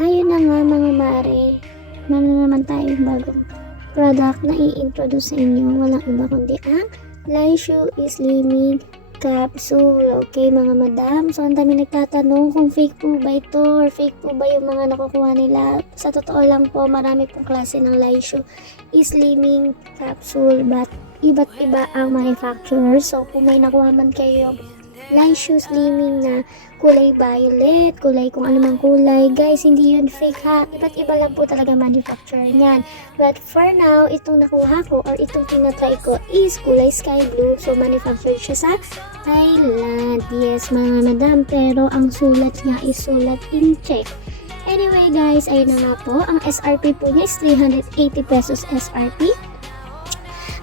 Ayun na nga mga mare, meron na naman tayong bagong product na i-introduce sa inyo. Walang iba kundi ang Lysho Slimming Capsule. Okay mga madam, so ang dami nagtatanong kung fake po ba ito or fake po ba yung mga nakukuha nila. Sa totoo lang po, marami pong klase ng Lysho Slimming Capsule, but iba't iba ang manufacturer. So kung may nakuha man kayo Lysho Slimming na kulay violet, kulay kung anumang kulay, guys, hindi yun fake ha. Iba't iba lang po talaga manufacturer niyan. But for now, itong nakuha ko or itong tinatry ko is kulay sky blue. So manufactured siya sa Thailand. Yes mga madam, pero ang sulat niya is sulat in Czech. Anyway guys, ayun na nga po. Ang SRP po niya is 380 pesos SRP.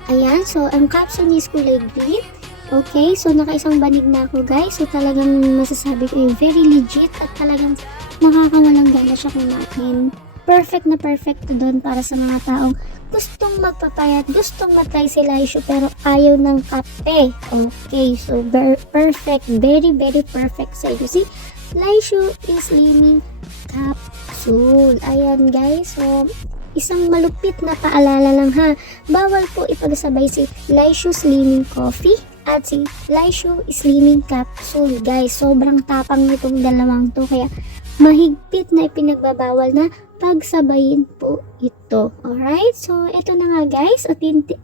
Ayan, so ang capsule niya is kulay green. Okay, so nakaisang banig na ako guys. So talagang masasabi ko yung very legit at talagang nakakawalang gana siya kumain. Perfect na perfect to doon para sa mga taong gustong magpapayat, gustong matry si Lysho pero ayaw ng kape. Okay, so perfect, very perfect sa inyo. See, Lysho Slimming Capsule. Ayan guys, so isang malupit na paalala lang ha. Bawal po ipagsabay si Lysho Slimming Coffee at si Lysho Slimming Capsule. Guys, sobrang tapang nitong dalawang to kaya mahigpit na ipinagbabawal na pagsabayin po ito. Alright, so ito na nga guys, authentic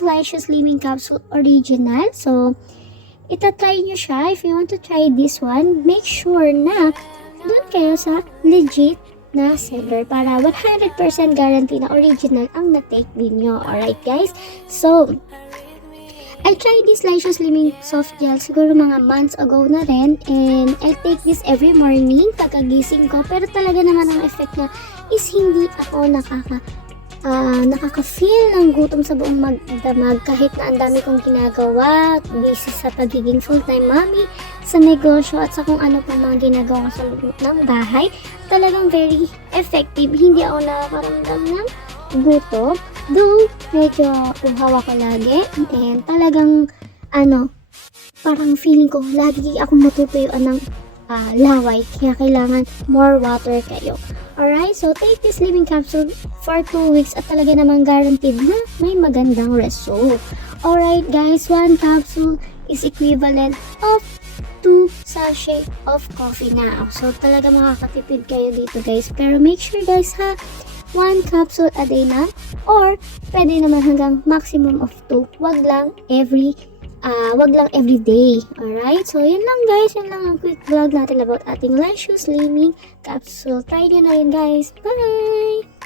Lysho Slimming Capsule Original. So itatry nyo siya. If you want to try this one, make sure na doon kayo sa legit na seller para 100% guarantee na original ang na-take ninyo. Alright guys, so I tried this Lysho Slimming Soft Gel siguro mga months ago na rin, and I take this every morning pagkagising ko, pero talaga naman ang effect niya is hindi ako nakaka-feel ng gutom sa buong magdamag kahit na ang dami kong ginagawa, busy sa pagiging full-time mommy, sa negosyo at sa kung ano pa mga ginagawa ko sa loob ng bahay. Talagang very effective, hindi ako nakakaramdam ng gutom. Though, medyo uhaw ako lagi. And talagang, parang feeling ko, lagi akong matutuyuan ng laway. Kaya kailangan more water kayo. Alright, so take this Slimming Capsule for 2 weeks at talaga namang guaranteed na may magandang result. Alright guys, 1 capsule is equivalent of 2 sachet of coffee na. So talaga makakatipid kayo dito guys. Pero make sure guys ha, 1 capsule a day na or pwede naman hanggang maximum of 2. Wag lang every day. Alright? So, yun lang guys. Yun lang ang quick vlog natin about ating Lysho Slimming Capsule. Try nyo na yun guys. Bye!